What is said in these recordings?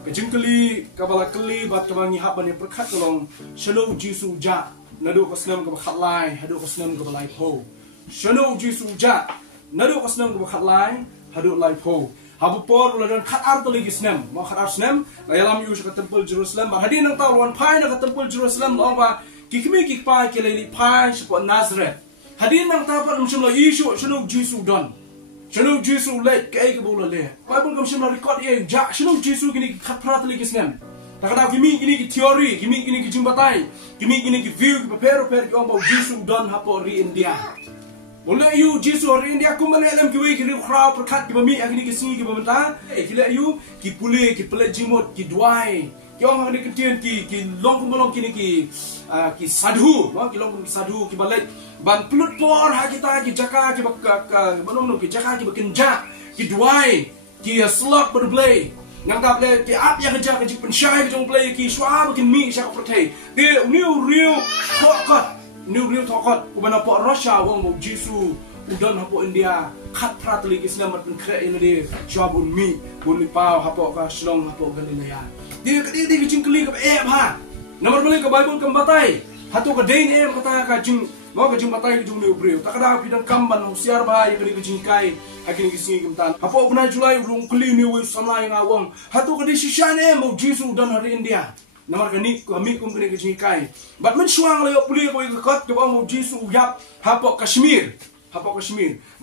Kejengkeli kabala keli bat kabangi haban yang perkat kolong shano jisu ja nado kasnam ka khatlai hado kasnam ka balai pho shano jisu ja nado kasnam ka khatlai hado lai pho habu por ladan khat ar to lagi snam ma khat ar snam layalam yu ka temple Jerusalem ba hadin nang taw wan phai na ka temple Jerusalem lo ba kikmi kikpa ke leli phai spo Nazareth hadin nang taw pa mshum lo Yeshu shano jisu don shano jisu le kai ka bola le bible kam shim record ye ja shano jisu gini khat prat lagi snam takada gimi gini ki theory gimi gini ki jumbatai gimi gini ki view ki pero ki omba jisu don hapo ri India boleh you jisu ri India kumale lam ki wi ki khra perkat ki bami agni ki singi ki bamta kile you ki pule jimot ki duai ki ong agni ki tien ki long kumolong kini ki sadhu no ki long ki sadhu ki balai ban plut por ha kita ki jaka ki manom ki jaka ki bekenja ki duai ki slot berblay nang ta play ki ap ya kerja ki pensyai ki jong play ki shwa ki mi sha ko protei de new real thokot ubana po Russia wong mo jisu udon hapo India khat pratli Islam mat kre ini shwa bun mi pau hapo ka shlong hapo Galilea de ki jingkli ka ha nomor balik ka Bible kam batai hatu ka dain kata ka jing mau ka jing batai jung new breu takada bidang kamban usiar ba ya ki jingkai akin gisingi kimtan hapo guna Julai rung kli ni wi samai ngawong hatu ka di sishane mo jisu dan hari India namar kani kami kum kini gisingai bat men suang le puli ko ikot ke mo jisu yap hapo Kashmir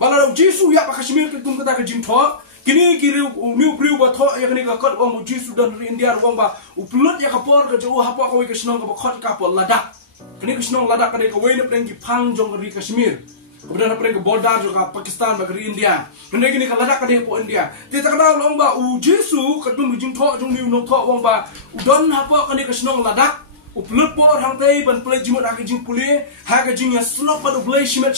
bala jisu yap Kashmir kum kata ka jing tho kini kiri new breu ba tho ya kani ka kot mo jisu dan hari India wong ba uplut ya ka por ka jo hapo ko ke snong ka khot ka po Ladakh kini kisnong Ladakh kani ka wena preng ki phang jong ri Kashmir kemudian apa yang ke border juga Pakistan bagi India. Kemudian gini kalau Ladakh ada po India. Tidak kenal orang ba Jesu kadung jing tho jong niu nong tho orang ba udon apa kani kesnong Ladakh. Uplut por hang tei ban play jimot agi jing puli ha ka jing ya slop ba play shimet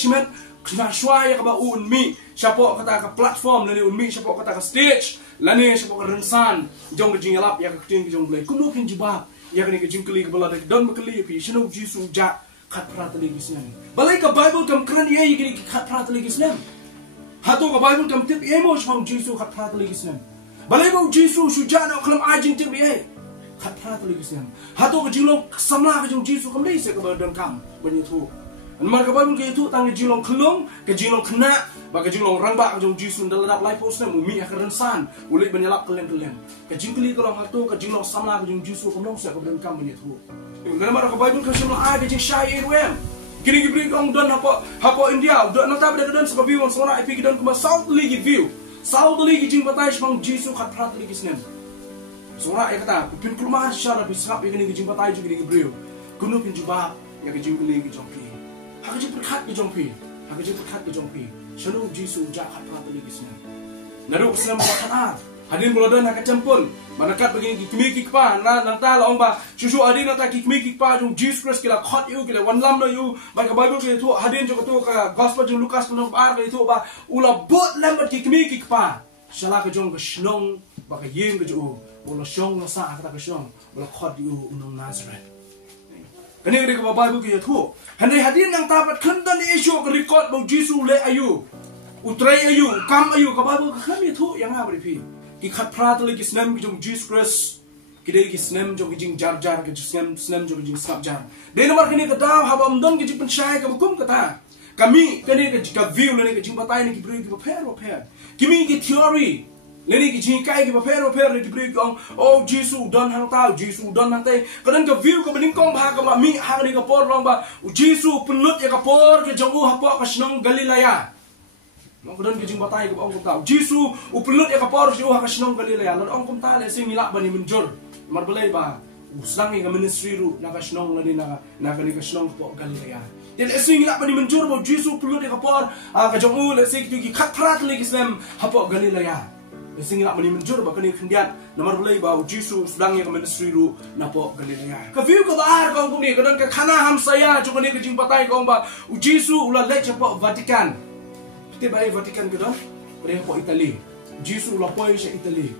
kena shwai ka ba un mi siapa kata ka platform lani un mi siapa kata ka stage lani siapa ka rensan jong jing lap ya ka ting jong play kuno kin jibab ya kani ka jing kli ka bala don makli pi shino Jesu ja khat pratli Islam. Balai ka Bible kam kran ye gini khat pratli Islam. Hatu ka Bible kam tip ye mo shpam Jesu khat pratli Islam. Balai mo Jesu sujana klam ajing tip ye khat pratli Islam. Hatu ka jilong samla ka jong Jesu kam leise ka badan kam bani thu. Anmar ka Bible ka itu tang jilong klong ka jilong kena ba ka jilong rangba ka jong Jesu daladap lai posna mu mi akaransan ulai banyalap kalen ka jingkli ka hatu ka jilong samla ka jong Jesu kam long sa ka badan kam bani thu. Nama ka Bible ka semua ada jing syair wem. Kini gibri kong don hapo India. Don nata pada don sebab view sona IP don kuma South League view. South League jing batai semang Jesu khat prat lagi snem. Sona ya kata pin kulma syara bisap ya kini jing batai juga gibri. Kuno pin juba ya ke jing lagi jongpi. Hak jing perkat ke jongpi. Shano Jesu ja khat prat lagi snem. Naru snem khat hadin bulan nak campun manakat bagi kimi kikpa na nanta laong ba susu adin nata kimi kikpa jong Jesus Christ kila khot yu kila one lam no yu ba ka Bible ke tu hadin jo tu ka gospel jong Lukas no bar ke tu ba ula bot lam ba kimi kikpa shala ka jong ka shnong ba ka yeng ka jo ula shong na sa ka shong ula khot yu unong Nazareth kani ke ka Bible ke tu handai hadin nang tapat khandan issue ka record ba Jesus le ayu utrai ayu kam ayu ka Bible ka khami tu yang ha bari pi ki khat pratli ki snem ki jong Jesus Christ ki dei ki snem jong jing jar ki snem jong jing snap jar de nomor kini ka daw habam don ki jing pensyai ka bukum kata kami kani ka view leni ka jing batai ni ki bri ki pair kimi ki theory leni ki jing kai ki pair ki bri ki oh Jesus don hang tau Jesus don hang tai kadan ka view ka bening kong ba ka mi hang ni ka por long ba Jesus penlut ya ka por ke jong hapo ka snong Galilea Mangkudan kijing batai ke ong kumtau. Jesu upelut ya kapor siu ha kasnong Galilea. Lan ong kumta le sing milak bani menjur. Mar belai ba. Uslang ga ministry ru na kasnong lani na kani kasnong po Galilea. Then sing milak bani menjur bo Jesu upelut ya kapor ka jong le sing ki khat prat le Islam ha po Galilea. Le sing milak bani menjur ba kani khendiat nomor belai ba Jesu uslang ga ministry ru na po Galilea. Ka view ko ba ka ong ni kadan ka khana ham saya jo kani kijing batai ko ba Jesu ula le po Vatican. Tiba Vatican ke dong, pada po Italy. Jesu lapoi sa Italy.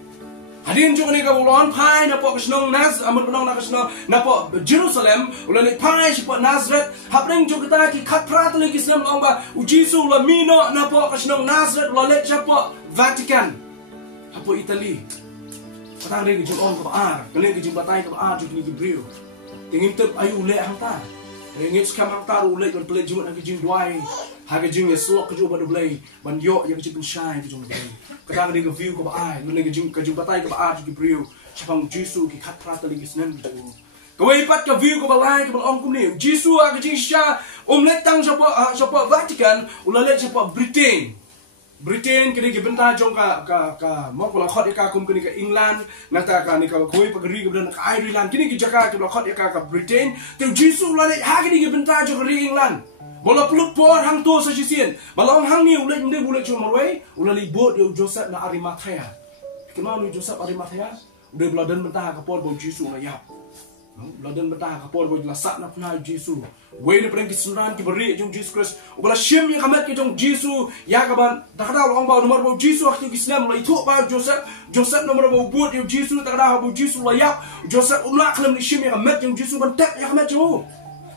Hadin jo ni ka ulon pai na po kasnong amon penong na kasnong na po Jerusalem, ulan ni pai sa po Nazareth. Hapring jo kita ki khat prat le Islam ong ba Jesu la mino na po kasnong Nazareth la le sa po Vatican. Hapo Italy. Katang rin kajing on kabaar, galing kajing batay kabaar jud ni Gabriel. Tingin tep ayu ule hang ta. Ngit skam hang ta ule kon pelet jumut kajing duai. Ha kajing slok kajing ban blay, ban yo ya kajing shine kajing blay. Katang rin view kabaar, galing kajing batay kabaar jud Gabriel. Chapang Jisu ki khat prata lagi snen kajing. Kawai pat ka view ko balai ka balong kum ni. Jisu a kajing sha let tang sapa Vatican, ulalet sapa Britain kini ke benta jong ka mo ko la khot ka kum kini ka England nata ka ni ka koi pagri ka dan ka Ireland kini ke jaka ka khot ka Britain te Jisu la ha kini ke benta jong ri England bola pluk por hang to sa sisien balong hang ni ulet ni bulet chom marway ulali bot yo Joseph na Arimathea kenal ni Joseph Arimathea udah beladan benta ka por bo Jisu la yap beladan benta ka por bo la sak na pna Jisu way na pergi senran ki beri jong Jesus Christ ubala shim ya kamet ki jong Jisu ya kaban takada long ba nomor bo Jisu akti Islam la itu ba Joseph nomor bo buat yo Jisu takada bo Jisu la yap Joseph ulak lam ni shim ya kamet jong Jisu ban tap ya kamet jo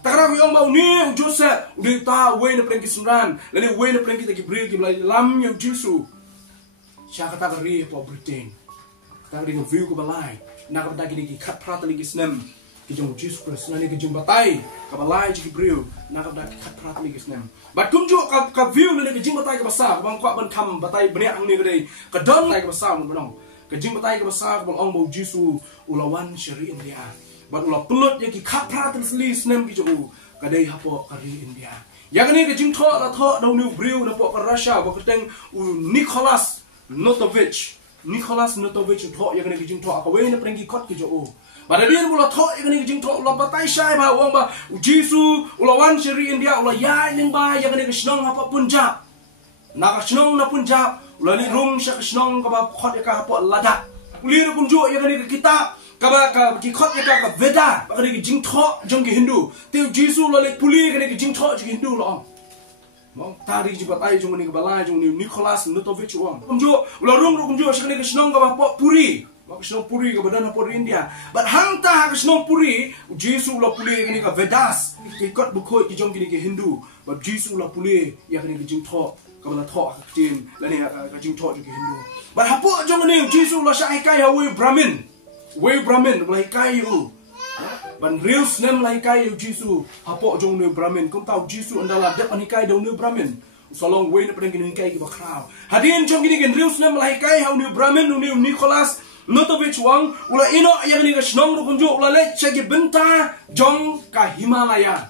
takada yo ba ni Joseph udah ta way na pergi senran lani way na pergi ki beri ki lam yo Jisu sya kata beri po Britain kata ring view ko balai na ka dagi ki khat prat lagi snem kijong Jesus Christ nani kijong batay kabalay ji Gabriel nakabda kat prat lagi snem bat kumjo ka view nani kijong batay ka basa bang kwa ban kam batay bne ang ni gade ka don lai ka basa mo bonong kijong batay ka basa bang ong bo Jisu ulawan syari India bat ula pelut ya ki kat prat li snem kijong kadai hapo kari India ya gani kijong tho la tho do ni Gabriel na po ka Russia ba keteng Nicholas Notovich tho ya gani kijong tho ka we na prengi kot kijong pada dia mula thok yang ni jing thok la batai sai ba wang ba Jisu ulawan syari India ula ya ning ba yang ni kesnong apa Punjab na kesnong na Punjab ula ni rum sya kesnong ka ba khot ka apa ladak uli ru kunjo yang ni kitab ka ba ka ki khot ka Veda ba ni jing thok jong ki Hindu te Jisu ula le puli ka ni jing thok jong Hindu lo mong tari ji batai jong ni ka balai jong ni Nicholas Notovich wang kunjo ula rum ru kunjo sya ni kesnong ka ba puri Kisnong puri ka badan por India but hangta kisnong puri Jisu la puli kini ka Vedas ikot bukhoi ki jong kini ke Hindu but Jisu la puli ya kini ke jing tho ka bala tho ka tin la ni ka jing tho ke Hindu but hapo jong ni Jisu la sha kai ha we Brahmin la kai u ban real snem la kai u Jisu hapo jong ni Brahmin kum tau Jisu andala dep ani kai dong ni Brahmin salong we na pedang kini kai ki ba kraw hadin jong kini ke real snem la kai ha ni Brahmin ni Nicholas Notovich wang ula ino yang ni kesnong ru kunjo ula le cegi benta jong ka Himalaya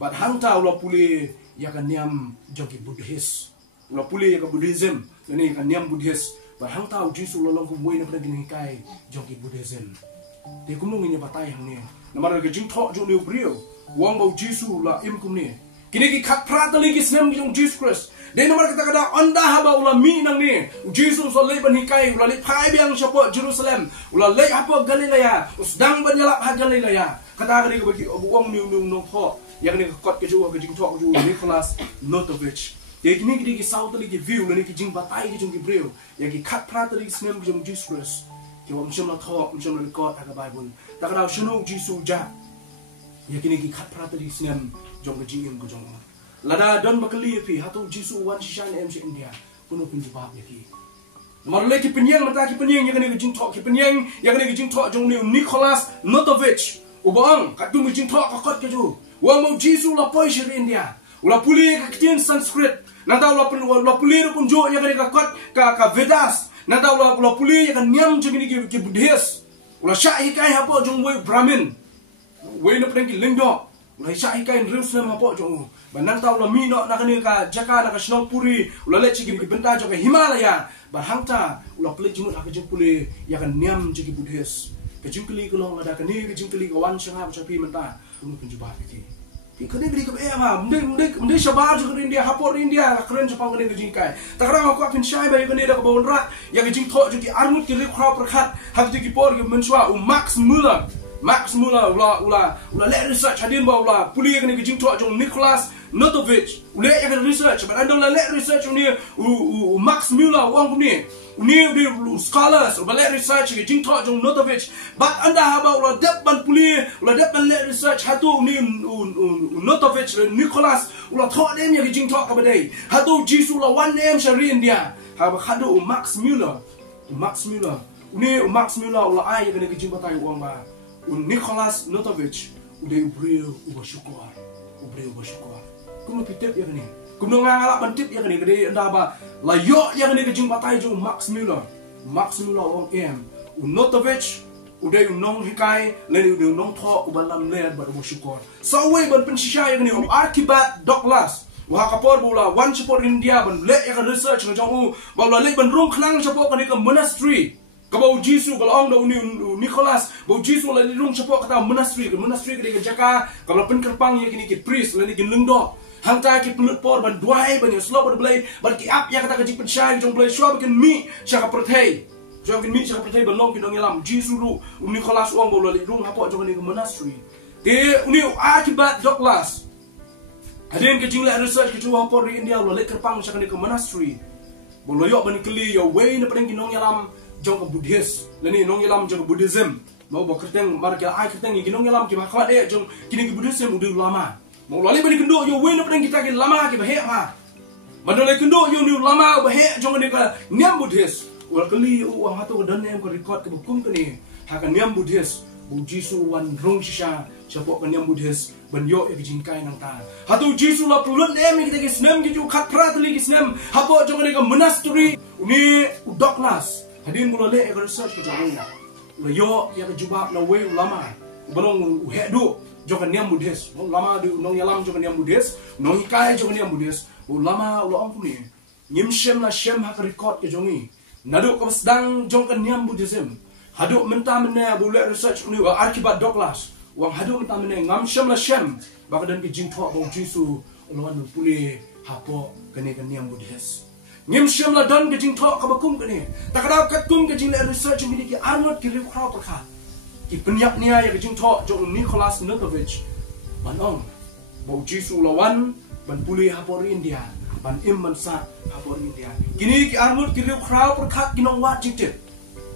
but hangta ula puli ya ka niam jogi Buddhist ula puli ya ka Buddhism ni ka niam Buddhist but hangta Jisu ula long kumwe na pedang kai jogi Buddhism te kumung ni batai hang ni namar ka jing tho jo ni brio wang ba Jisu ula im kum ni kini ki khat prat lagi snem jong Jesus Christ de nomor kata kada anda haba ula mi nang ni Jesus so le ban hikai ula le phai biang chapo Jerusalem ula le hapo Galilea usdang ban yalap ha Galilea kata kali ko bagi wong niu no tho yang ni kot ke jo ke jing tho jo Nicholas Notovich de kini ki south li ki view ni ki jing batai ki jong Gabriel ya ki khat prat li snem jong Jesus Christ ki wong chim la tho chim la kot ka Bible ta kada shunu Jesus ja ya kini ki khat prat li snem jong ke jing ko jong lada don bakali pi hatu Jisu wan shishan MC India kuno pun jawab yaki marle ki penyang mata ki penyang yang ni jing thok ki penyang yang ni jing thok jong ni Nicholas Notovich ubang katung jing thok ka kot ke ju wang mau Jisu la poi shir India ula puli ka kitien Sanskrit nata ula puli ru kunjo yang ni ka kot ka Vedas nata ula puli yang nyam jong ni ki Buddhist ula sha hikai hapo jong we Brahmin we na pedang ki lingdo ula sha hikai Jerusalem hapo jong banang tau la mino na kani ka jaka na ka snong puri ula le chigi benta jo ka Himalaya ba hangta ula ple jimut ha ka jing puli ya kan niam jigi Buddhist ka jingkli ko long ada kani ka jingkli ka wan shanga ba chapi menta unu kun juba ki kani bri ka e ma mde shabar jo ka India hapor India kren japang kani ka jingkai takra ko apin shai ba kani da ka bonra ya ka jing tho jo ki armut ki ri khra prakhat ha ka ki por ki menchwa Max Muller ula le research hadin ba ula puli kani ka jing tho jo Nicholas Notovich ule ya research but ando la research ni Max Muller wang ni ni scholars ula le research ke jing tho jong Notovich but anda haba ula dep ban puli ula dep ban le research hatu ni Notovich Nicholas ula tho dem ya ke jing tho ka badai hatu Jisu ula one name shari India haba khadu Max Muller Max Müller. Uni Max Müller ula ai yang kena kejimpa tayo uang ba. Nicholas Notovic udah ubril ubah syukur. Kuno pitip ya kene. Kuno ngalak bantip ya kene gede anda ba. Layo yang kena kejimpa tayo Max Müller. Max Müller uang M. Notovic udah nong hikai lain udah nong tho ubalam ler ba ubah syukur. Sawe ban pensisya yang kene Archibald Douglas. Wah kapor bula one support India ban le ya research ngajong ba le ban room khlang support kene ke monastery. Kabau Jisu kalau orang dah Nicholas, bau Jisu lalu rung cepat kata monastery ke Jaka, kalau penkerpang yang kini ke priest lalu ke lengdok, hantar ke pelut por ban duai ban yang slow ban belai, ban ke up yang kata ke jipet syai jong belai syua bikin mi syaka pertai, ban long kini ngelam Jisu lu Nicholas orang bau lalu rung hapok jong ke monastery, ke uni Archibald Douglas, hadirin ke jingla research ke cuba por di India lalu kerpang syaka ke monastery, bau loyok ban keli ya way na pedang kini ngelam jong ke Buddhist, lani nong yelam jong ke Buddhism, mau bawa kerteng, marga ai kerteng ni nong yelam kita kau ada jong kini ke Buddhism udah lama, mau lali beri kendo yo win apa yang kita ke lama kita bahaya ha, mana lali kendo yo ni lama bahaya jong ni ke niam Buddhist, ulah keli uang hatu ke dan yang ke record ke bukum ke ni, hakan niam Buddhist, Jisu wan rong sisa, siapa ke niam Buddhist, banyo yang jingkai nang ta, hatu Jisu lah pulut yang kita ke senam kita katra teli ke senam, hapa jong ni ke monastery, uni Douglas. Hadirin mula le research ke jangnya. Ula yo ya ke jubak na we ulama. Banong hedu jokan niam Buddhist. Ulama di nong yalam jokan niam Buddhist, nong hikai jokan niam Buddhist. Ulama ula ong puni. Nyim shem la shem hak record ke jongi. Naduk ke sedang jokan niam Buddhism. Haduk mentah mena bule research ni Archibald Douglas. Wang haduk mentah mena ngam shem la shem. Bakadan ke jing thok bau Jisu ulawan puli hapo kene ke niam Buddhist. Ngim shem la don ke jing thok ka bakum ke ni. Tak ada kat kum ke jing le research ni ki Arnold ki riu khrau perkha. Ki penyak nia ya ke jing thok jong Nicholas Notovic. Banong bau Jisu lawan ban puli hapori India. Ban im man sa hapori India. Kini ki Arnold ki riu khrau perkha ki nong wat jing jet.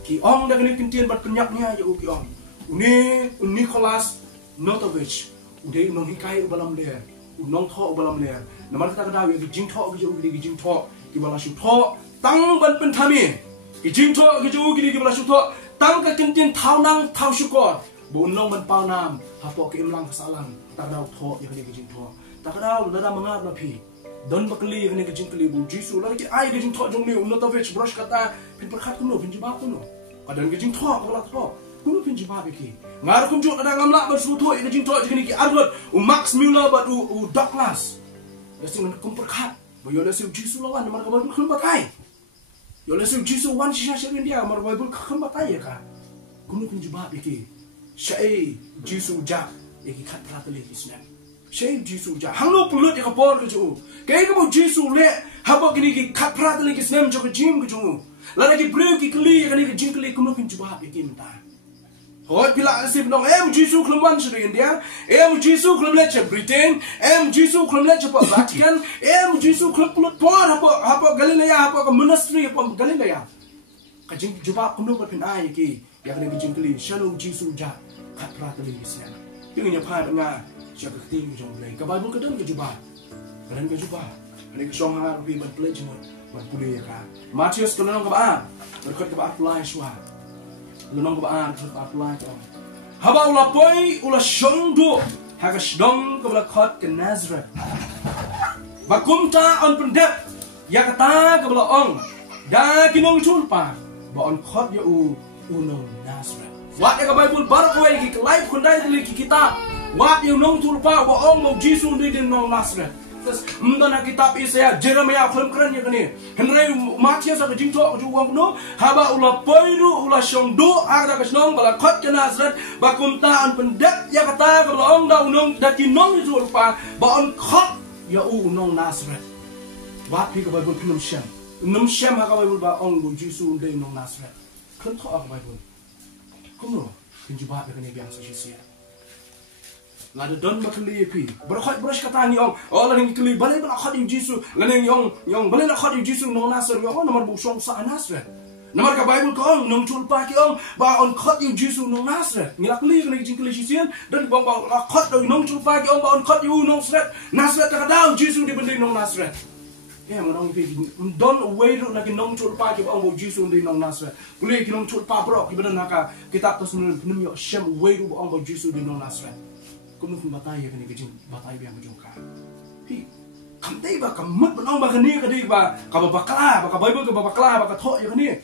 Ki ong da kini kintien ban penyak nia ya ki ong. Uni Nicholas Notovic. Udah nong hikai ubalam ler. Unong thok ubalam ler. Namar kata kata ya ki jing thok ki jing thok. Kibala syuto tang ban pentami kijing to kiju kini kibala syuto tang ka kintin taunang tau syukur bu unong ban paunam hapo ke imlang kesalang tadau to ya kini kijing to takadau dada mangat na pi don bakli kini kijing kli bu Jisu lagi ai kijing to jong ni Notovic brush kata pin perkhat kuno pin jiba kuno kadan kijing to kala to kuno pin jiba beki ngar kum jo kada ngamla ban suto kijing to kini ki Arnold Max Müller bat Douglas yasin kum perkhat Yola siu Jisu lawan, marga Bible khembat ai. Yola siu Jisu wan sisa sirin dia, marga Bible khembat ai ya ka. Gunu pun jubah beki. Syai Jisu jak, eki kat rateli kisnan. Syai Jisu jak, hanglo pulut ya kapor ke ju. Kaya kamu Jisu le, haba kini ki kat rateli kisnan jo ke jim ke ju. Lada ki breu ki keli ya kani ke jim keli gunu pun jubah beki mentah. Hoi bila asif nong Jisu kelemwan suri India, Jisu kelemlet ce Britain, Jisu kelemlet ce Vatican, Jisu kelemlet por apa Galilea apa monastery apa Galilea. Kajing jubah kuno berpin ai ki, yang kena kajing keli shalom Jisu ja katra keli kesian. Yang nya pha nga siapa keting jong lei. Ka Bible kedeng ke jubah. Kadang ke jubah. Ada ke song har bi ban pledge ban puli ya ka. Matius kenong ka ba? Berkat ka ba apply shwa. Lunong ba an thut apply to haba ula poi ula shongdo haga shdong ko bla khot ke Nazareth bakumta on pendep ya kata ke bla ong da kinong chulpa ba on khot ya unong Nazareth wat ya ka Bible bar ko ki life kundai ki kita wat ya nong chulpa ba ong mo Jisu ni din nong Nazareth mendana kitab Isaiah Jeremiah film keren ya kini Henry Matius ada jingto ju wang no haba ula poiru ula shongdo ada kasnong bala khot ke Nazareth bakumta an pendet ya kata ke ong da unong da kinong ju rupa ba on khot ya unong Nazareth wat pi ke Bible pinum shem ha ka Bible ba ong bu Jisu de nong Nazareth kan tho ka Bible kuno kinju ba kini biasa sisia lada don bakli pi berkhot brush kata ni ong la ni kli balai ba khot Jisu la ni yong balai la khot Jisu no Nasr yong nomor bu song sa Nasr nomor ka Bible ko ong nong chulpa ki ong ba on khot Jisu no Nasr ni la kli ni jing kli sisian dan bang ba khot do nong chulpa ki ong ba on khot yu nong Nasr ka da Jisu di bendai nong Nasr menong ipi don away ru na kinong chul pa ki ang Jesus di nong Nazareth kuli kinong chul pa bro ki bedan naka kitab to sunun pnum yo shem away ru ang Jesus di nong Nazareth kum nu batay ya kani kijing batay biang kijong ka pi kam dei ba kam mat benong ba kani ka dei ba ka ba bakla ba ka bible ka ba bakla ba ka tho ya kani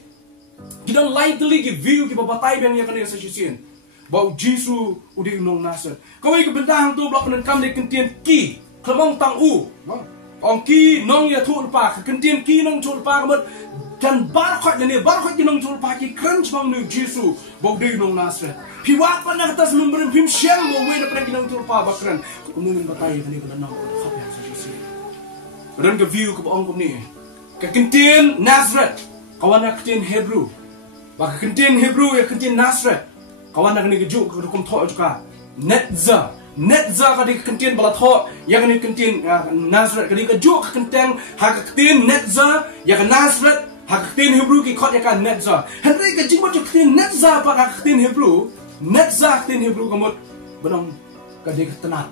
kidang lightly ki view ki ba batay biang ya kani sa Jesus ba Jesus udi nong Nazareth kawai ki bendang tu blok nan kam de kentien ki klamong tang u ông ki nong ya thul pa kan tien ki nong thul pa mot dan bar khot ne bar khot ki nong thul pa ki crunch bang nu Jesus bau de nong Nazareth pi wa pa na tas number pim shem mo we na pren ki nong thul pa bakran kumun batai ni ko na khap ya sa Jesus ren ke view ko ong ko ni ka kan tien Nazareth kawan na kan Hebrew ba kan tien Hebrew ya kan tien Nazareth kawan na ni ke ju ko kum tho ka Netza kadi kentien balatho yang ni kentien Nazareth kadi kejuk kenteng hak kentien Netza yang Nazareth hak kentien Hebrew ki khot yang Netza Henry ke jingmo kentien Netza pa hak kentien Hebrew Netza kentien Hebrew kamot benong kadi ketenat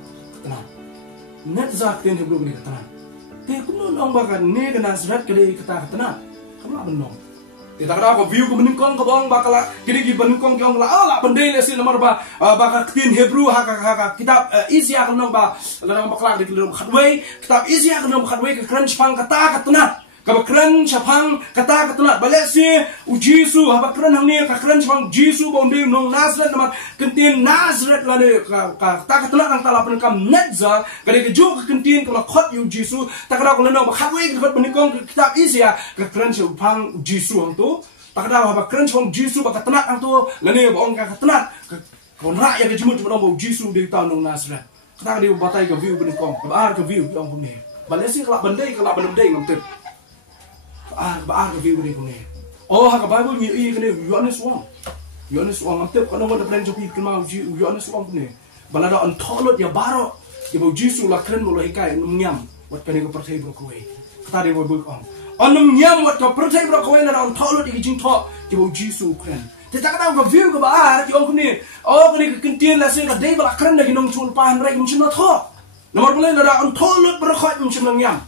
Netza kentien Hebrew kadi ketenat te kuno nong ba ne ke Nazareth kadi ketenat kamla benong kita kena ko view ko meningkong ko bang bakala kini ki meningkong ki ong la pendai le sin nomor ba bakal tin Hebrew hak kitab Isya ko nong ba la bakla di dalam khatway kitab Isya ko nong khatway ke crunch pang kata katunat ka crunch pang kata katunat bale si u Jesus ha bakran hang ni ka crunch pang Jesus bon di nong Nazareth nomor kentin Nazareth la ne ka kata katunat ang tala penkam netza kali ke jo ka kentin ko khot yu Jesus takra ko nong khatway ko meningkong kitab Isya ka crunch pang Jesus hang tu takda ba crunch pang Jesus ba katunat ang tu la ne ba ong ka katunat kon ra ya ke jumut mo nong Jesus di taw nong Nazareth kata di batai ka view meningkong ka ar ka view ong ko ne bale si kala bandai ngam tip ba ka view ni ko ne oh ha ka Bible ni i kene Yohanes 1 ang tip kana wala plan jopi kema Yohanes 1 ne balada an tholot ya baro ke bo Jesus la kren mo lo hikai num nyam wat kane ko perthai bro ko kata de bo ko on num nyam wat ko perthai bro ko na an tholot i jing tho ke bo Jesus kren te tak na ko view ko ba ki on ne oh kene kentien la se ka de ba kren na ki nong chul pa han rek mchim na tho nomor ko le na an tholot bro ko mchim nang nyam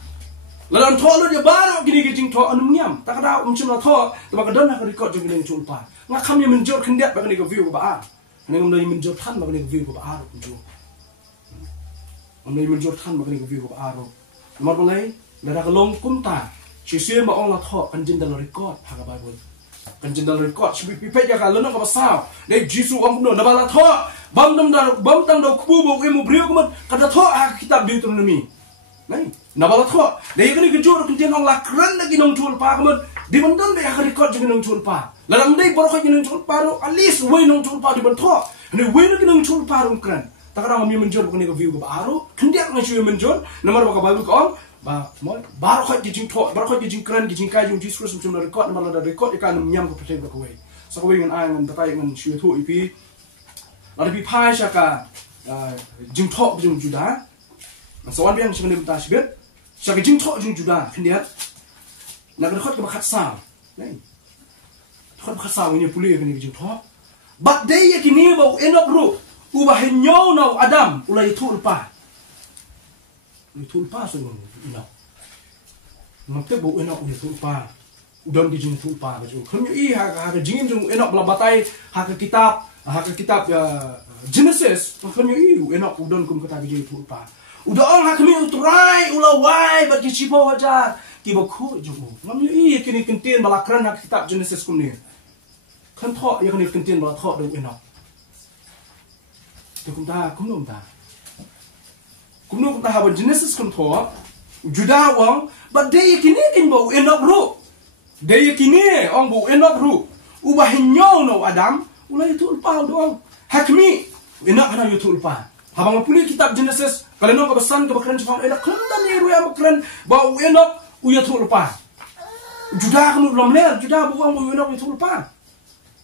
lalan tho lu dia baru gini gijing tho anum nyam tak ada mcim la tho ba ka don ha record jong gini chul pa nga kham ni men jor khendet ba gini ko view ko ba ne ngom ni men jor than ba gini ko view ko ba ro jo ngom ni men jor than ba gini ko view ko ba ro nomor ko lai la ka long kum ta chi se ma ong la tho kan jin dal record ha ka Bible kan jin dal record chi pi pe ja ka lono ka ba sao le jisu ong no na ba la tho bam tang do ku bo emu brio ko ka da tho ha kitab Deuteronomy nai nabala tho dei kani gejur kun tiang la kran lagi nong chul pa kamon di bandon be ha record jeng nong chul pa lalam dei boro kha jeng chul pa ro alis we nong chul pa di ban tho ne we nong chul pa ro kran takara mi menjor ko ne ko view ko aro kendiak ngai chu menjor nomor ba ka Bible ko ba mo baro kha jeng tho baro kha jeng kran jeng kai jeng Jesus chum record nomor la record ikan nyam ko protect ko we so ko we ngan ai ngan tatai ngan chu thu ipi la pi phai sha ka jeng tho jeng juda Soan biang sebenarnya kita sebut, sebagai jing tok jing juda, kendiat, nak dekat ke bakat sah, dekat bakat sah ini pulih kini jing tok. Bak day kini bau enok ru, ubah henyau nau Adam, ulai itu ulpa semua enok. Nanti bau enok ulai itu ulpa, udam di jing ulpa baju. Kalau ni hak jingin jing enok belabatai hak kitab Genesis, kalau ni enok udam kum kata jing ulpa. Udah orang kami uturai ulawai bagi cipo wajar kibo ku jumu ngam i kini kentien balakran hak kitab Genesis kumni kan tho ya kini kentien bala tho do enok to kumnom ta ha Genesis kum tho juda wang ba de kini kin bo enok ru de kini ong bo enok ru ubah hinyo no Adam ulai tu ulpa do hakmi enok ana yutul pa habang puli kitab Genesis kalau nong kebesan kebakaran Jepang enak kelendan ni ruya bakaran bau enok uya tu lupa juda kan belum ler juda buang bau enok uya tu lupa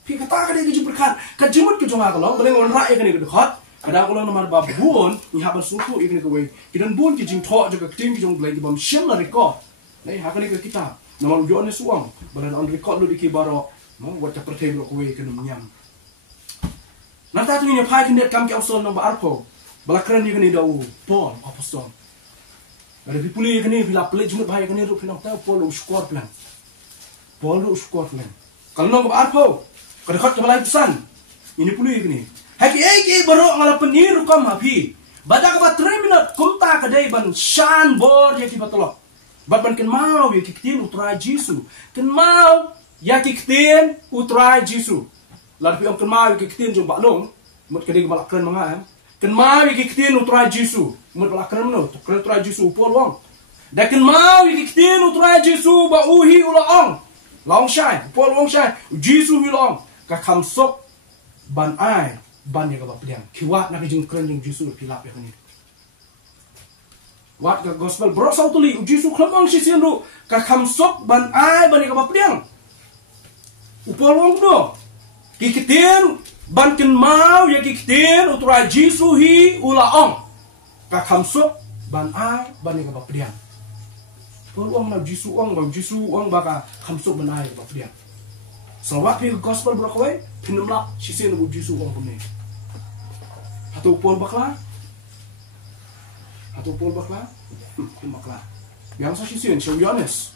pi kata dia jadi berkat kajimut ke jonga kalau boleh ngon rak ikan itu dekat kada kalau nomor babun ni haban suku ikan itu we kidan bun kijing tho juga tim kijong belai bam shem la record nei hakan itu kita nomor Yohanes suang badan on record lu dikibaro mau buat pertai lo we kan menyam nanti tu ni pai kendet kam ke ausol nomor arpo balakran ni kani dau Paul apostol Ada pipuli kini bila pelik jumut bahaya kini ruk pinang tahu polo skor plan. Polo skor plan. Kalau nong arpo, kada khat kebalai pesan. Ini puli kini. Haki baru ngala penir kam hapi. Badak ba 3 minit kumta kadai ban shan bor yaki batolok. Ban ken mau yaki kitin utra Jisu. Ken mau yaki kitin utra Jisu. Lalu ken mau yaki kitin jom baklong, mut kadai balak keren manga. Ken mau yaki kitin utra Jisu. Mut balak keren no, keren utra Jisu pol wong. Da ken mau yaki kitin utra Jisu ba uhi ulaong. Long shine, pol wong shine. Jisu hilong ka kamsok ban ai ban ya ka bapdiang. Kiwat na kijing keren jing Jisu pilap ya kani. Wat ka gospel brosau tuli Jisu klamang si sinru ka kamsok ban ai ban ya ka bapdiang. Upol wong do. Kikitin ban ken mau ya kikitin utra Jisu hi ulaong. Ka kamsok ban ai ban ya ka bapdiang. Pol wong na Jisu ong baka kamsok ban ai ka bapdiang. Salawat pi gospel brokawai pinumlak si sinru Jisu ong pune. Atau pol bakla? Bakla. Yang sa sisian, siya Yohanes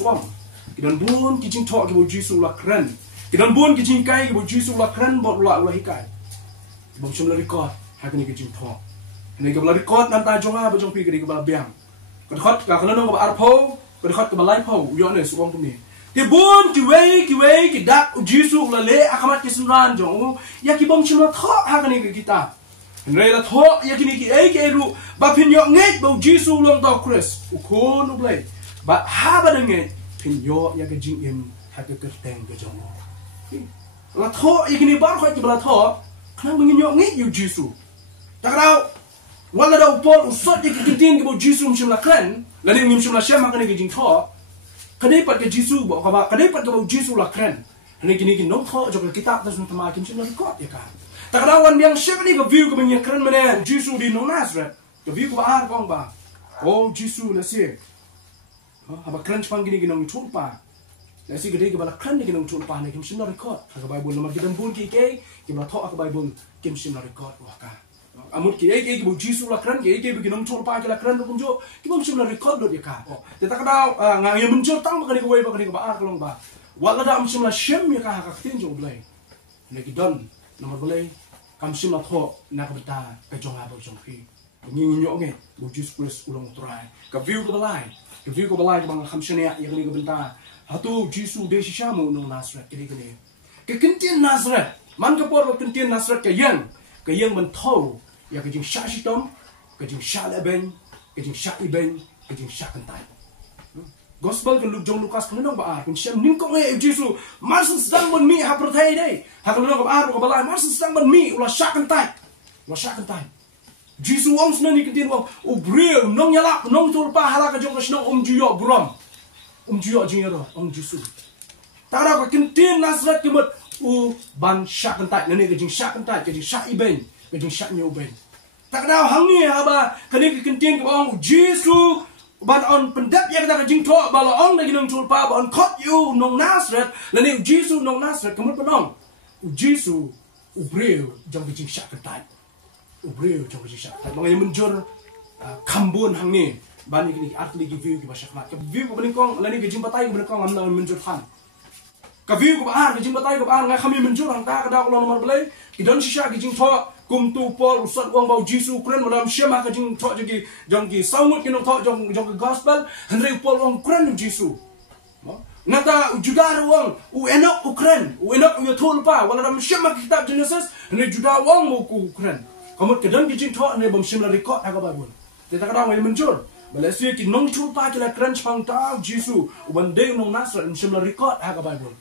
wang. Kidan bun kijing tok kibo Jisu la keren. Kidan bun kijing kai kibo Jisu la keren bot ula hikai. Kibo siya mla record, hakani kijing tok. Hini kibo la record nanta jonga ba jong pi kini kibo biang. Kadkhot ka kanano ka arpo, kadkhot ka balai po Yohanes wang puni. Tibun kiwei kidak Jisu la le akamat kisunran jong ya kibong chimla tok hakani kita. Nrela tok ya kini ki eru ba pinyo nget bo Jisu long tau Chris ukon ublay ba haba nget pinyo ya ka jing im hakka kerteng ka jong. La tok ya kini bar khot kibla tok kana menginyo nget yu Jisu. Takraw wala daw pol usot ya kitin ki bo Jisu mshimla kren lani mshimla shema kana ki jing tok. Kadai pat ke Jisu bo ka kadai pat ke bo Jisu la kren. Hani kini ki nom tok jok kitab tas tama kim shimla record ya ka. Takarawan yang siapa ni ke view ke banyak keren mana Jisu di Nazareth ke view ke bahar kong ba oh Jisu nasi apa keren cepang gini ginong tulpa nasi gede ke bala keren ni ginong tulpa ni kim simna record ke Bible nomor kita bun ki bala thok ke Bible kim simna record wah ka amut ki ke bu Jisu la keren ke ginong tulpa ke la keren pun jo kim simna record do dia ka oh kita kadau ngai muncul tang ba ke bahar kolong ba wala da simna shem ya ka tin jo blai ni gidon nomor boleh kamsim la tho na ka beta ka jong abo jong phi ngi nyo nge bu Jisu Christ ulong trai ka view ko balai bang kamsim ya ka benta hatu Jisu de shamu no Nazareth kini ke kintin Nazareth man ka por kintin Nazareth ka yang ban tho ya ka jing sha shitom ka jing sha leben ka jing sha iben ka jing sha kantai Gospel kan John Lucas kan nong ba kun siam ning ko ngai Jisu marsun sedang bon mi ha prothai dei ha kan nong ba ko balai marsun sedang bon mi ula syakan tai Jisu wong sna ni kintin wong u bril nong yala nong tulpa hala ka jong ka snong juyo buram juyo jingero Jisu tara ka kintin Nazareth kemut u ban syakan tai nani ka jing syakan tai ka jing syak iben ka jing syak nyoben tak dau hang ni ha ba kan ni kintin ka Jisu ban on pendap ya kita jing tho bala on lagi nong tulpa ba on khot yu nong Nazareth lani Jisu nong Nazareth kemut penong Jisu ubreu jong jing syak ketai ubreu jong jing syak ketai mangai menjur kambun hang ni ban ni arti lagi view ki basyak mat ke view ko beningkong lani ke jing patai ko beningkong amna menjur han ka view ko ba ke jing patai ko ba ngai kami menjur hang ta kada ko nomor belai kidon shisha ke jing tho kum tu pol usat wang bau Jisu kren malam syama ka jing tho jong ki saumut kinong tho jong gospel henry pol wang kren Jisu nata judar wang u enok ukren u yatul pa wala ram syama kitab Genesis henry judar wang mo ku ukren kamut kedang ki jing tho ne bam syama record aga Bible kita kadang ngai menjur Malaysia ki nong tulpa ki la kren chang ta Jisu u bandeng nong Nazareth syama record aga Bible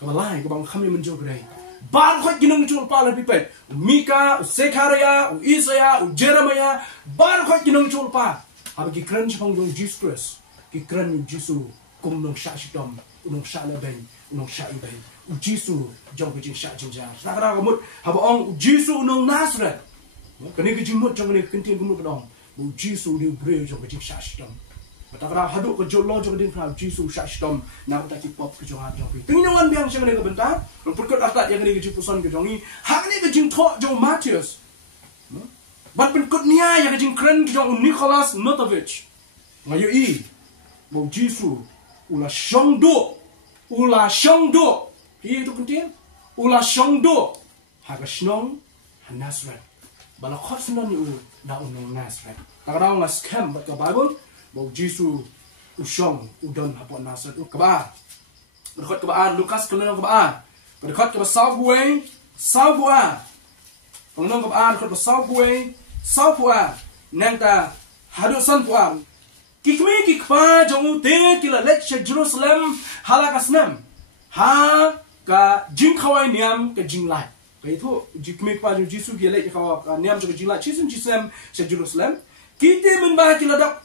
kamalai ko bang kami menjur grai ban khot ginong tulpa la pipet Mika Zekaria Isaiah Jeremiah ban khot ginong tulpa abagi kren chang jong Jesus Christ ki kren Jisu kum nong sha shitom nong sha la ben nong sha iben Jisu jong ki jing sha jinja sakara kamut haba ong Jisu nong Nazareth kani ki jing mut jong ni kintin kumut dong Jisu ni breu jong ki jing sha shitom Batakra haduk ke jolo jong din fra Jisu sha shitom na ta ki pop ke jong ha jong pi tingnyawan biang syang ni ke bentar perkut atat yang ni ke jipuson ke jong ni hak ni ke jing tho jong Matius bat perkut nia yang ke jing kren ke jong Nicholas Notovich ngayo i mau Jisu ula shongdo itu penting ula shongdo haga shnong Nazareth bala khot snon ni da unong Nazareth takadaw nga scam bat ka Bible mau Jisu ushong udon hapo Nazareth kaba berkhot kaba Lukas kelong kaba berkhot kaba Saubuan pengenong kaba berkhot Saubuan nenta hadusan puan kikmi kikpa jong te kila lek Jerusalem halakasnam ha ka jing khawai niam ka jing lai kai thu jikmi pa ju Jisu ki lek khawa niam ka jing lai chisum Jerusalem kite men ba kila dak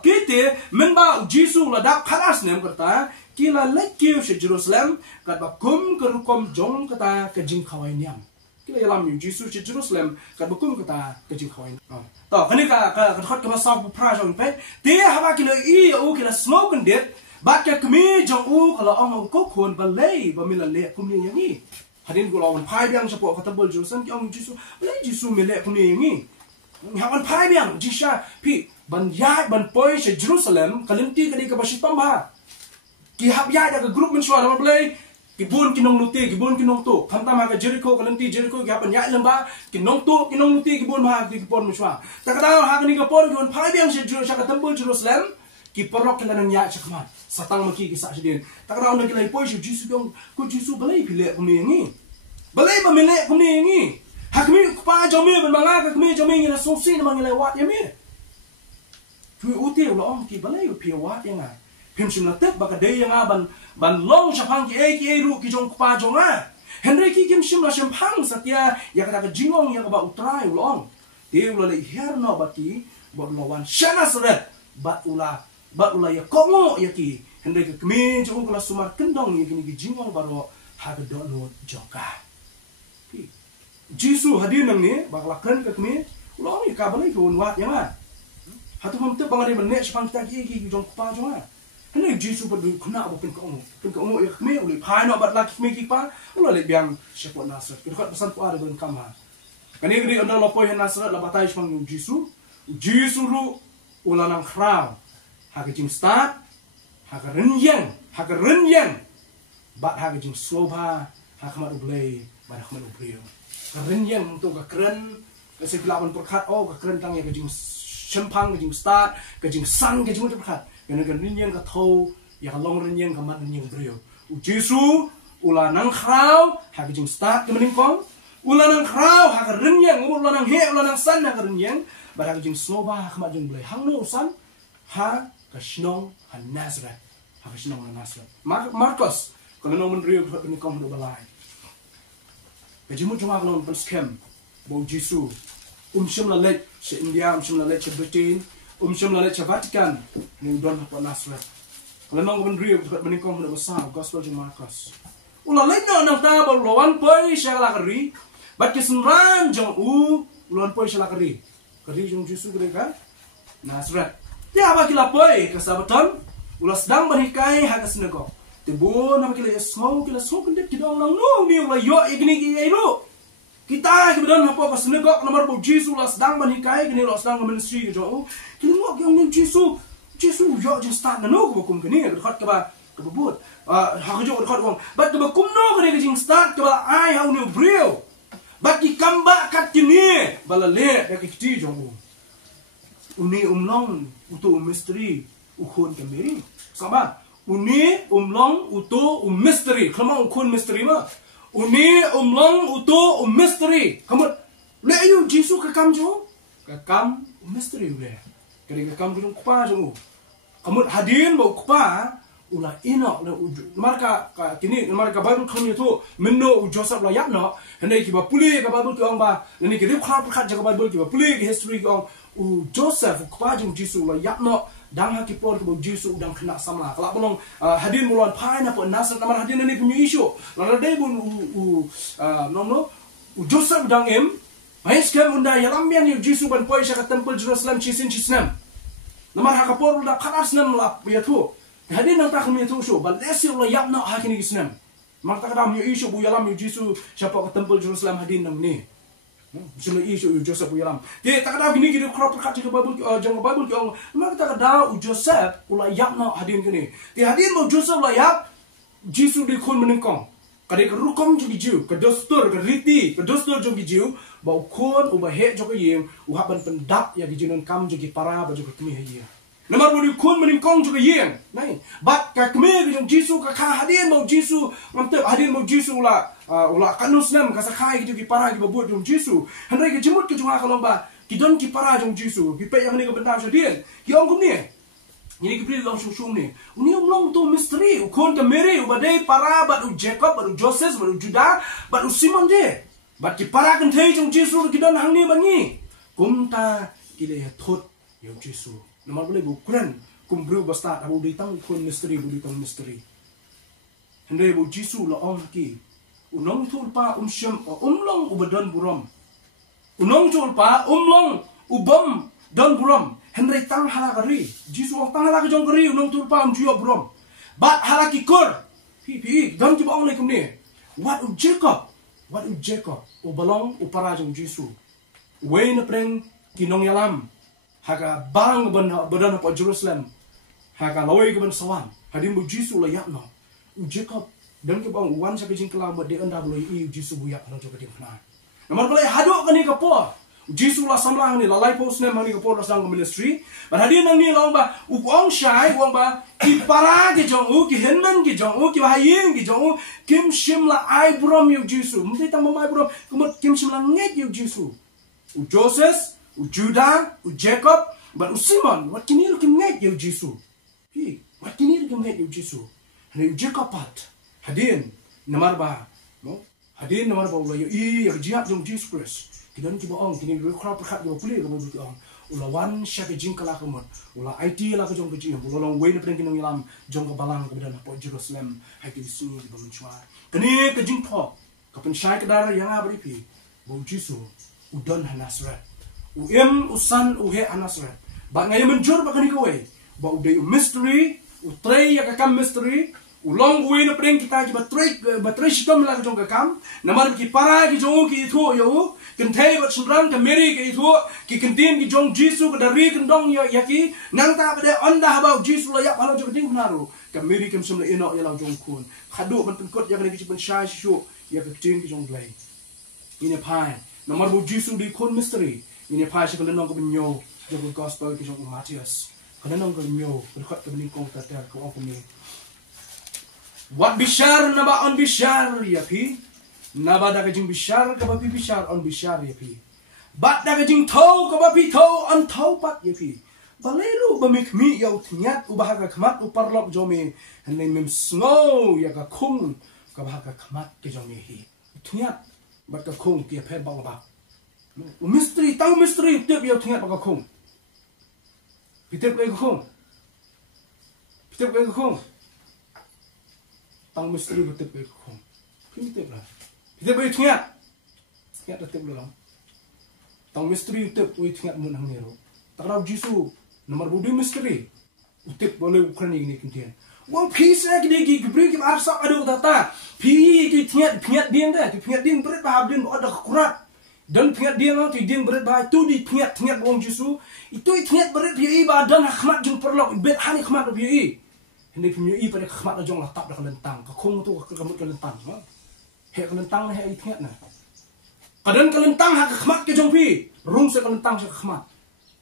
kite men ba Jisu la dak kharas niam karta kila lek ki Jerusalem ka ba kum ka rukom jong kata ka jing khawai niam kila yalam Jisu Jerusalem ka ba kum kata ka jing khawai to kani ka khot ka sa pra jong pe te haba kila i u kila smoke and dip bat ka kmi jong u kala ong ko khon ba lei ba mila le kum ni yangi hadin ko lawan phai biang chapo ka tabul Jerusalem ki ong Jisu le Jisu me le kum ni yangi hawan phai biang jisha pi ban ya ban poi she Jerusalem kalimti kadi ka basitam ba ki hab ya da ka group men shwa ba le kibun kinong luti kibun kinong tu khamta ma ka Jericho kalanti Jericho ki hapan ya lamba kinong tu kinong luti kibun ma ki pon muswa takada ha ni ka pon gon phai biang she ka temple Jerusalem ki porok kila nang ya chakman satang maki ki sa sidin takada on kila poi she Jisu dong ko Jisu balai pile ko ni ngi balai ba mele ko ni ngi hakmi pa jomi ban manga ka kmi jomi ni na sosi na mangilai wat ya me tu uti lo om ki balai pi wat ya nga himsim na tek baka day nga ban long chapang ki ru ki jong pa jonga Henry ki himsim na champang satya ya ka jingong ya ba utrai ulong te ula le herno baki ba lawan shana saret ba ula ya kongo ya ki Henry ka kmi jong kala sumar kendong ya kini ki jingong baro ha ga do no joka Jisu hadir nang ni baklakan ka kmi ulong ya ka balai ko wat ya nga hatu hom te bangare ban ne chapang ta ki jong pa jonga Henry Jisu berdua kena apa pun kau ya kami oleh pahana bat laki kami kipa oleh biang siapa Nazareth kita pesan tu ada dengan kamar kani gede anda lopoi Nazareth la batai pang Jisu ru ulah nang krau haga jing start haga renyang bat haga jing sloba haga mat ublay bat haga mat ubrio renyang untuk ka keren kesegelapan perkat ka keren tang ya ka jing sempang ka jing start ka jing sang ka jing perkat Kena renyang ka thau ya long renyang ka mat renyang brio Jisu ula nang krau ha jing start ke meningkong ula nang krau ha renyang ula nang he ula nang san ha renyang ba ha jing sloba ha mat jing blai hang no san ha ka shnong ha Nazareth ha shnong ha Nazareth Marcos kalau no men rio ka meningkong do balai ka jimu jwa long pen scam bo Jisu shim la let se India shim la let se Britain shim la let se Vatican ni don ha Nazareth kalau nong ben rio ka meningkong do besar gospel jing Marcos ula lenyo nang ta ba lawan poi shala kari bat kisran jong lawan poi shala kari jong Jisu kari ka Nazareth ya ba kila poi ka sabaton ula sedang berhikai ha ka sinagog tibon ha kila smau kendit kidong nang no mi ula yo igni ki ro kita kemudian apa ka sinagog nomor bo Jisu ula sedang berhikai kini ula sedang ministry ke jong kini ngok yang Jisu yo jeng start na no ko kum kini dekat ka ba kebut ha ka jo dekat wong bat ka ba kum no kini jeng start ka ba ai ha unu brio bat ki kamba kat kini bala le ka ki jong uni umlong utu misteri ukhon kami sama uni umlong utu misteri kama ukhon misteri ma uni umlong utu misteri kamu le yu Jisu ka kam jo ka kam misteri le kali ka kam jong pa jong kamu hadin bau kupa ulah ino le marka kini marka Bible kami tu meno Joseph la yakno hendak kiba puli ka Bible ki ong ba ni ki rip khat khat jaga Bible kiba puli ki history ki ong Joseph kupa jong Jisu la yakno dang ha ki por ki Jisu dang kena samla kala bolong hadin mulon pai na po nasar namar hadin ni punya isu la dai bun no Joseph dang mai skam unda yalam bian ni Jisu ban poi sha ka temple Jerusalem chisnam namar ha ka por da khanas nam la ya tu hadin nang ta kami tu sho balesi la yakno ha kini gisnam marta ka dam yu isu bu yalam yu Jisu siapa ka temple Jerusalem hadin nang ni Sino isu Joseph uyalam. Dia tak ada gini crop kat ke Bible jong Bible ke orang. Memang tak ada Joseph ula yap na hadin gini. Dia hadin mau Joseph ula yap Jisu di kun menengkong. Kadai kerukom juga jiu, kedostor, keriti, kedostor juga jiu. Bau kun ubah hek juga yang uhaban pendak ya gijinon kam juga para baju kami haya. Namar boleh kun menengkong juga yang. Naik. Bat kami gijong Jisu kakak hadin mau Jisu mantep hadin mau Jisu ula kanus nam kasakai gitu ki para ki babuat jong Jisu. Hendai ki jemut ki jong akalong ba kidon ki para jong Jisu. Ki pe yang ni ke benar sedien. Ki ongkum ni. Ini ki pri long sum ni. Uni long tu misteri ukon ke Mary ubadai para bat u Jacob bat u Joseph bat u Judah bat u Simon de. Bat ki para kan thei jong Jisu kidon hang ni bangi. Kumta ki le thot jong Jisu. Namar boleh bukuran kumbru basta abu ditang ukon misteri bu ditang misteri. Hendai bu Jisu la ong ki. Unong tulpa syam long ubadon buram. Unong tulpa long ubam don buram. Henry tang halakari. Jisu tang halak jong kari unong tulpa jio buram. Bat halaki kor. Pi don ki bong lekum ni. What u Jacob? What u Jacob? Ubalong upara jong Jisu. Wain preng kinong yalam. Haka bang badan apa Jerusalem. Haka lawai ke ben sawan. Hadim bu Jisu layak no. U Jacob dan ke bang wan sa kijing kelamat de anda boleh Jisu buyak kalau coba dia kena. Namar boleh hadok kani ke po. Jisu la samlang ni la lai post nem ni ke po sang ministry. But hadin nang ni long ba upong shai wong ba ki para ke jong u ki henman ki jong u ki haying ki jong u kim shim la ai brom yu Jisu. Mesti tam mai brom kumot kim shim la nget yu Jisu. U Joseph, u Judah, u Jacob, but u Simon wat kini lu kim nget yu Jisu. Pi wat kini lu kim nget yu Jisu. Ni Jacob pat. Hadin namar ba no hadin namar ba ulah ya jiap jong Jesus Christ kidan ki baong kini lu krap khat yo puli ko bu ong ulah wan sha ke jing kala komot ulah IT la ko jong ji ulah long we na pren kinong ilam jong ko balang ko bidan po Jerusalem hai ki sini di bamunchwa kini ke jing tho ka pen shai ke dar yang abri pi bu Jisu udon Nasret u usan u he Nasret ba ngai menjur ba kani ko we ba udai mystery u trei ya ka kam mystery ulong gue na preng kita ki batrai sitom la jong kam namar ki para ki jong ki thu yo kentei bat sunran ka Mary ki thu ki kentin ki jong Jisu ka dari kendong ya ki nang ta bade onda ba Jisu la ya palo jong ting naru ka Mary kem sum la ino ya la jong kun khadu ban penkot ya ki pen sha shu ya ka tin ki jong blai ini pai namar bu Jisu di kun mystery ini pai shi ka lenong ko binyo jong gospel ki jong Matius ka lenong ko binyo berkat ka bening kong ta ko ko ni. Wat bishar naba on bishar ya pi. Naba da kajing bishar ka bapi bishar on bishar ya pi. Bat da kajing tau ka bapi tau on tau pat ya pi. Balelu bamikmi ya utnyat ubahaga khamat uparlok jome. Hanai mem snow ya ka khung ka bahaga khamat ke jome hi. Utnyat bat ka khung ke phe bang ba. Mystery tau mystery tep ya utnyat ba ka khung. Pitep ka khung. Pitep ka khung. Tang misteri betul betul kong, kita belah, kita boleh tengok, tengok betul belah. Tang misteri betul boleh tengok munang nero. Takrab Jisu, nomor budi misteri, betul boleh ukuran ini kemudian. Wang pisah kita beri kita arsak ada utata, kita tengok dia dah, tengok dia berat bahab dia ada kekurat. Dan tengok dia nanti dia berat bahab itu di tengok wang Jisu, itu tengok berat dia ibadah dan khmat jeng perlok, bet hani khmat dia. Hendak punya pada khmat jong lah tak dah kelentang. Kekong tu kemut kelentang. Hek kelentang ni hek itngat na. Kadang kelentang hak khmat ke jong pi. Rung se kelentang se khmat.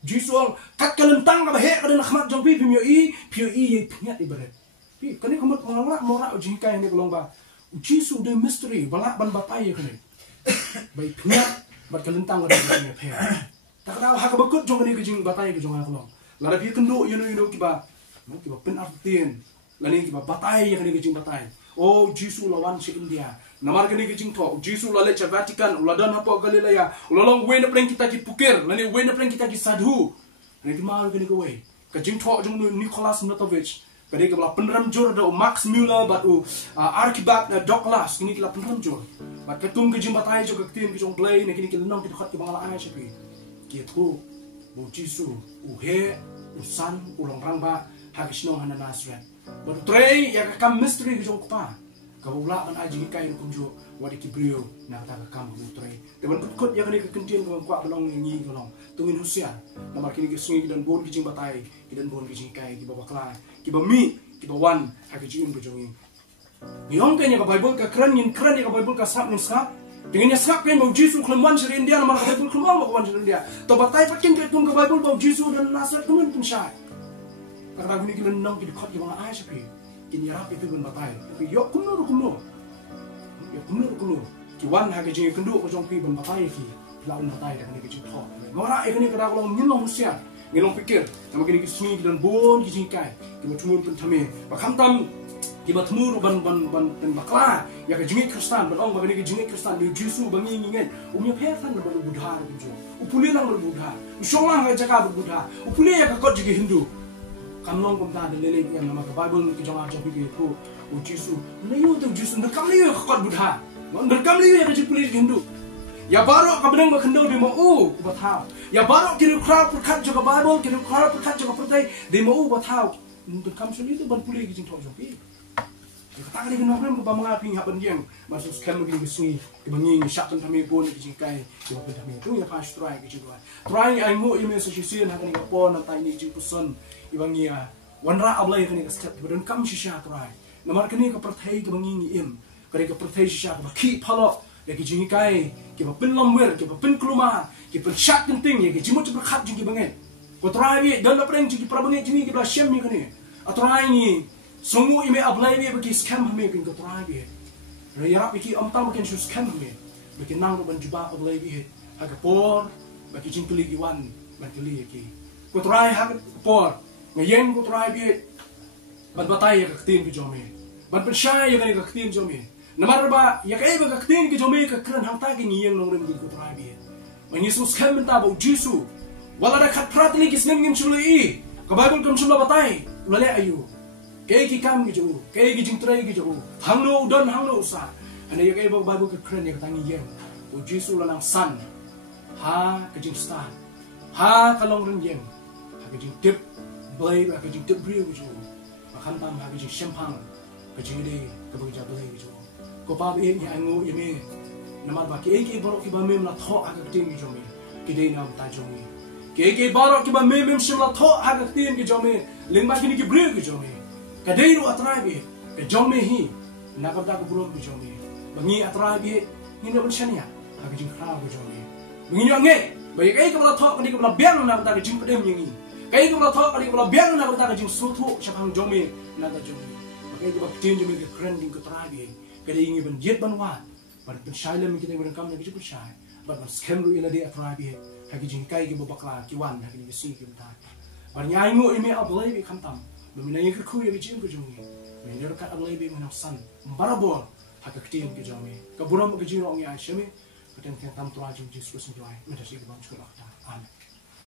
Jisuang kat kelentang ka hek kadang khmat jong pi punya ye pingat ibarat. Pi kani kemut morak jingkai ni kelong ba. Jisu de mystery balak ban bapai kani. Bai pingat bat kelentang ka punya phe. Tak tahu hak bekut jong ni ke jing batai ke jong kelong. Lara pi kendo you know kiba kiba pen artien lani kiba batai yang ni kejing batai oh Jisu lawan si India namar kini kejing tho Jisu la lecha Vatican uladan hapo Galilea ulalong we na preng kita ki pukir lani we na preng kita ki sadhu ni kimar kini ko we kejing tho jong Nicholas Notovich kadi kala penram jor do Max Muller batu Archibald Douglas kini kala penram jor bat ketum kejing batai jo ketim kejong play ni kini kilenong ki khat ki bangala ai sepi ki thu bu Jisu uhe usan ulang rangba Hagisno hana Nasret. Baru trei ya kam mystery ke jong kupa. kabula ban aji kai kunjo wadi kibrio na ta kam mutre te ban kut ya kani kentien ko kwa balong ni kolong tungin husia na mar kini kesungi dan bon kijing batai kidan bon kijing kai ki babakla ki ba mi ki ba wan ha kijing ko jongi niong kanya ka bible ka kran ka bible ka sap nin sap dengan sap kan mau jisu kelemwan seri India na mar ka bible kelemwan mau seri India to batai patkin ke tung ka bible mau jisu dan nasat kemen pun syai karena guni kilan nong ki khot ki ba ai sapi kini rap itu ben batai yok kumno ki wan ha ke jing kendu ko jong pi ben batai ki laun batai da ke jing tho ngora e kini kada ko nyin long sia ngi long pikir nama kini ki sni dan bon ki jing kai ki mutumun pen thame ba khamtam ki ba thmur ban pen bakla ya ke jing kristan ban ong ba kini ki jing kristan ni jisu bangi ngen umya phesan ban budha ko jo upuli lang ban budha ushong ha jaga ban budha upuli ya ka ko jing hindu kamlong kom ta de lele yang nama bible ki jong aja bi ko u jisu leyo to jisu na kam leyo khot budha na kam leyo ya ji pulis hindu ya baro ka benang ba khndo de mo u ba thao ya baro ki khra pur khat jo bible ki khra pur khat jo protai de mo u ba thao na kam suli to ban pulis ki jing tho jo bi ka ta ni no rem ko ba mga ping ha ban yang masuk scam gi bisni ki bangi ni shak tan thami bon ki jing kai ki ba thami tu ya pas try ki jing try ai mo ime so shi na kan ga pon na tai ni ji puson ibangia wanra ablay kani ka step badan kam shisha try namar kani ka perthai ka bangi im kani ka perthai shisha ka ki phalo ya ki jingi kai ki ba pin lomwer ki ba pin kluma ki pin shat ting ya ki jimut berkhat jingi bangai ko try bi dan la preng jingi prabangai jingi ki ba shem mi kani atrai ni songu ime ablay bi ba ki scam me kin ka try bi rayara bi ki amtam kin shus scam me ba ki nang ban juba ablay bi aga por ba ki jingli gi wan ba ki ki ko try ha por ngayen ko try bi ban batay ka tin ki jome ban penshay ya ka tin jome namar ba ya ka ka tin ki jome ka kran hang ta ki ngiyeng nong rem ko try bi man yesus kan menta ba jisu wala da khat prat ni kisnem ngim chuli ka bible kam chula batay lale ayu ke ki kam ki jo ke ki jing tray ki jo hang no don hang no sa ana ya ka bible ka kran ya ka ngiyeng o jisu la nang san ha ka jing star ha ka long ren yeng ha ka jing tip blay ba ka jing tip brio ki jo ba kham tam ha ka jing champang ka jing de ka ba ja blay ki jo ko pa bi ni angu ye me namar ba ke baro ki ba mem la tho ha ka tin ki jo me ki de nam ta jo me ke baro ki ba mem shim la tho ha ka tin ki jo me ling ba ki ni ki brio ki jo me ka de ru atrai bi ka jo me hi na ka da ko bro ki jo me ba ni atrai bi ni no ban shania ha ka jing kha ki jo me ngin yo nge bai kai ka la tho ka ni ka la biang na ta ka jing pedem yang ni kai ka la tho ka ni ka la biang na ta ka jing su thu chapang jo me na ka jo me kai ka ba tin jo me ka kren ding ka trai bi ka de ngi ban jet ban wa ban pen shai le mi ki ban kam na ki pu shai ban scam ru ila de atrai bi ha ki jing kai ki ba bakla ki wan ha ki ni si ki ta ban nyai ngo ime ablai bi kham tam mi na yek khu ye bi jing ko jo me mi ne ka ablai bi ma na san barabor ha ka tin ki jo me ka buram ka jing ro ngi a sheme Kadang-kadang tam tu aja Jesus Kristus doai, mereka sih bang cukup lah. Amin.